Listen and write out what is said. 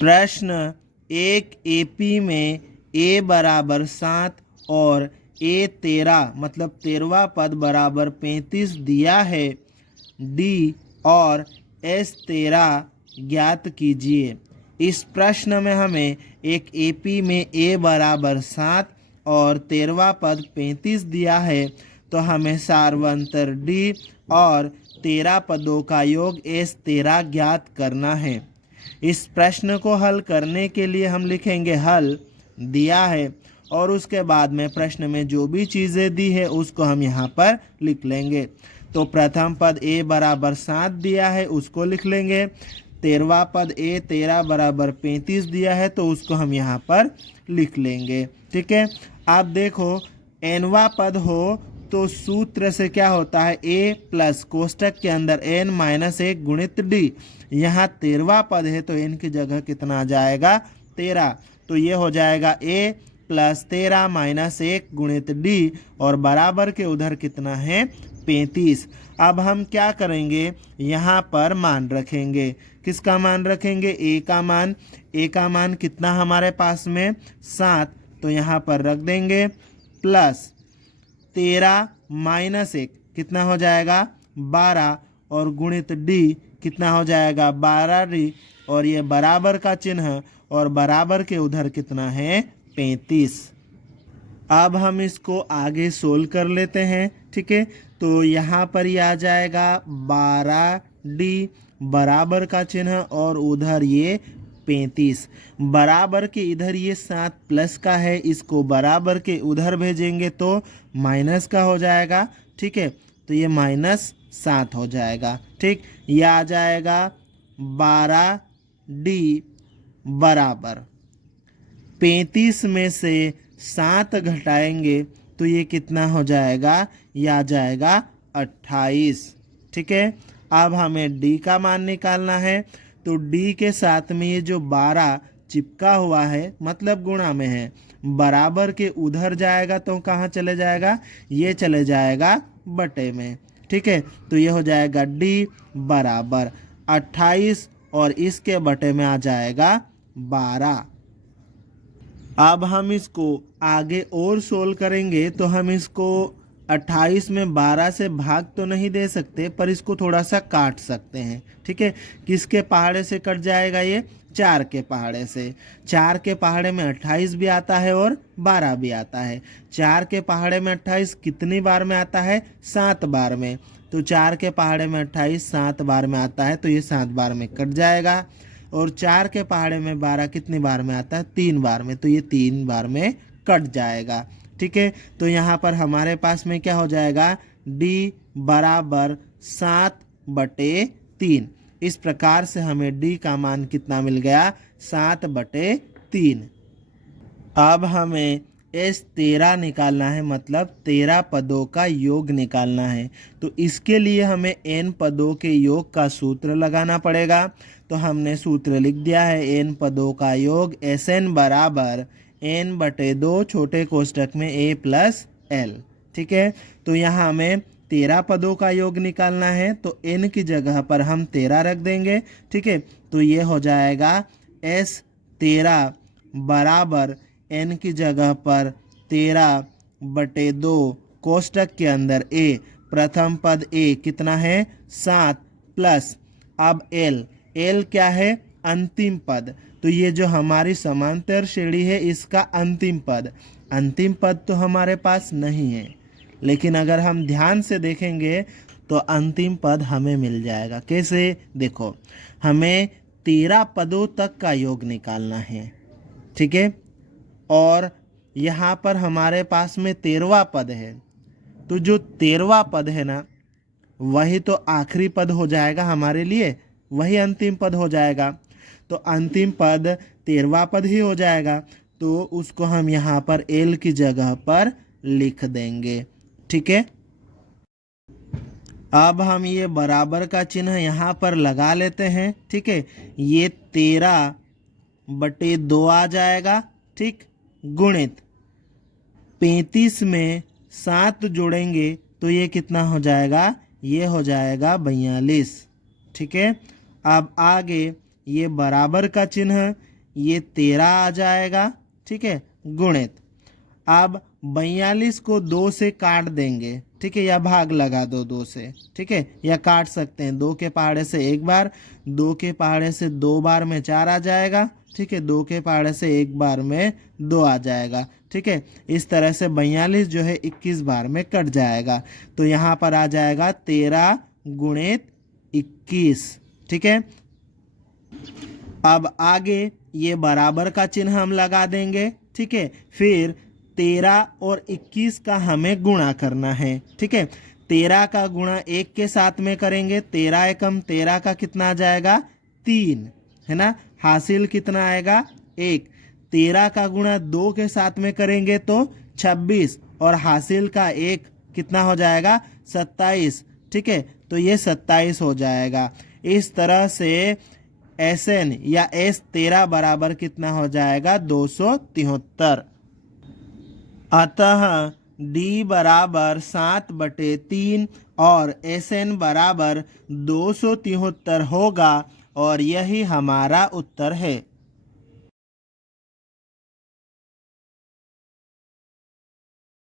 प्रश्न एक एपी में ए बराबर 7 और ए 13 मतलब 13वां पद बराबर 35 दिया है। डी और एस 13 ज्ञात कीजिए। इस प्रश्न में हमें एक एपी में ए बराबर 7 और 13वां पद 35 दिया है, तो हमें सारवंतर डी और 13 पदों का योग एस 13 ज्ञात करना है। इस प्रश्न को हल करने के लिए हम लिखेंगे हल दिया है और उसके बाद में प्रश्न में जो भी चीज़ें दी है उसको हम यहाँ पर लिख लेंगे। तो प्रथम पद ए बराबर 7 दिया है उसको लिख लेंगे। 13वां पद ए 13 बराबर 35 दिया है तो उसको हम यहाँ पर लिख लेंगे। ठीक है। आप देखो एनवा पद हो तो सूत्र से क्या होता है, ए प्लस कोष्टक के अंदर एन माइनस 1 गुणित डी। यहाँ 13वां पद है तो एन की जगह कितना आ जाएगा 13, तो ये हो जाएगा ए प्लस 13 माइनस 1 गुणित डी और बराबर के उधर कितना है 35। अब हम क्या करेंगे, यहाँ पर मान रखेंगे। किसका मान रखेंगे, ए का मान। ए का मान कितना हमारे पास में 7, तो यहाँ पर रख देंगे प्लस 13 माइनस 1 कितना हो जाएगा 12 और गुणित डी कितना हो जाएगा 12 डी और ये बराबर का चिन्ह और बराबर के उधर कितना है 35। अब हम इसको आगे सोल्व कर लेते हैं। ठीक है, तो यहाँ पर ये आ जाएगा 12 डी बराबर का चिन्ह और उधर ये 35। बराबर के इधर ये 7 प्लस का है, इसको बराबर के उधर भेजेंगे तो माइनस का हो जाएगा। ठीक है, तो ये -7 हो जाएगा। ठीक, ये आ जाएगा 12 डी बराबर 35 में से 7 घटाएंगे तो ये कितना हो जाएगा, ये आ जाएगा 28। ठीक है, अब हमें डी का मान निकालना है। तो डी के साथ में ये जो 12 चिपका हुआ है मतलब गुणा में है, बराबर के उधर जाएगा तो कहाँ चले जाएगा, ये चले जाएगा बटे में। ठीक है, तो ये हो जाएगा डी बराबर 28 और इसके बटे में आ जाएगा 12। अब हम इसको आगे और सोल्व करेंगे तो हम इसको 28 में 12 से भाग तो नहीं दे सकते पर इसको थोड़ा सा काट सकते हैं। ठीक है, किसके पहाड़े से कट जाएगा, ये 4 के पहाड़े से। 4 के पहाड़े में 28 भी आता है और 12 भी आता है। 4 के पहाड़े में 28 कितनी बार में आता है, 7 बार में। तो 4 के पहाड़े में 28 7 बार में आता है तो ये 7 बार में कट जाएगा। और 4 के पहाड़े में 12 कितनी बार में आता है, 3 बार में, तो ये 3 बार में कट जाएगा। ठीक है, तो यहाँ पर हमारे पास में क्या हो जाएगा, डी बराबर 7/3। इस प्रकार से हमें डी का मान कितना मिल गया, 7/3। अब हमें एस 13 निकालना है, मतलब 13 पदों का योग निकालना है। तो इसके लिए हमें एन पदों के योग का सूत्र लगाना पड़ेगा। तो हमने सूत्र लिख दिया है, एन पदों का योग एस एन बराबर n/2 छोटे कोष्टक में a प्लस एल। ठीक है, तो यहाँ हमें 13 पदों का योग निकालना है तो n की जगह पर हम 13 रख देंगे। ठीक है, तो ये हो जाएगा s 13 बराबर n की जगह पर 13/2 कोष्टक के अंदर a, प्रथम पद a कितना है 7 प्लस अब l क्या है, अंतिम पद। तो ये जो हमारी समांतर श्रेणी है इसका अंतिम पद तो हमारे पास नहीं है, लेकिन अगर हम ध्यान से देखेंगे तो अंतिम पद हमें मिल जाएगा। कैसे, देखो हमें 13 पदों तक का योग निकालना है। ठीक है, और यहाँ पर हमारे पास में 13वां पद है, तो जो 13वां पद है ना वही तो आखिरी पद हो जाएगा हमारे लिए, वही अंतिम पद हो जाएगा। तो अंतिम पद 13वां पद ही हो जाएगा, तो उसको हम यहाँ पर एल की जगह पर लिख देंगे। ठीक है, अब हम ये बराबर का चिन्ह यहाँ पर लगा लेते हैं। ठीक है, ये 13/2 आ जाएगा। ठीक, गुणित 35 में 7 जोड़ेंगे तो ये कितना हो जाएगा, ये हो जाएगा 42। ठीक है, अब आगे ये बराबर का चिन्ह ये 13 आ जाएगा, ठीक है, गुणित। अब 42 को 2 से काट देंगे, ठीक है, या भाग लगा दो 2 से, ठीक है, या काट सकते हैं। 2 के पहाड़े से एक बार, 2 के पहाड़े से 2 बार में 4 आ जाएगा, ठीक है, 2 के पहाड़े से एक बार में 2 आ जाएगा, ठीक है। इस तरह से 42 जो है 21 बार में कट जाएगा। तो यहाँ पर आ जाएगा 13 गुणित 21, ठीक है। अब आगे ये बराबर का चिन्ह हम लगा देंगे, ठीक है। फिर 13 और 21 का हमें गुणा करना है, ठीक है। 13 का गुणा 1 के साथ में करेंगे, 13 एकम 13 का कितना आ जाएगा 3, है ना। हासिल कितना आएगा 1। 13 का गुणा 2 के साथ में करेंगे तो 26, और हासिल का 1 कितना हो जाएगा 27, ठीक है। तो ये 27 हो जाएगा। इस तरह से SN या S13 बराबर कितना हो जाएगा 273। अतः D बराबर 7/3 और SN बराबर 273 होगा, और यही हमारा उत्तर है।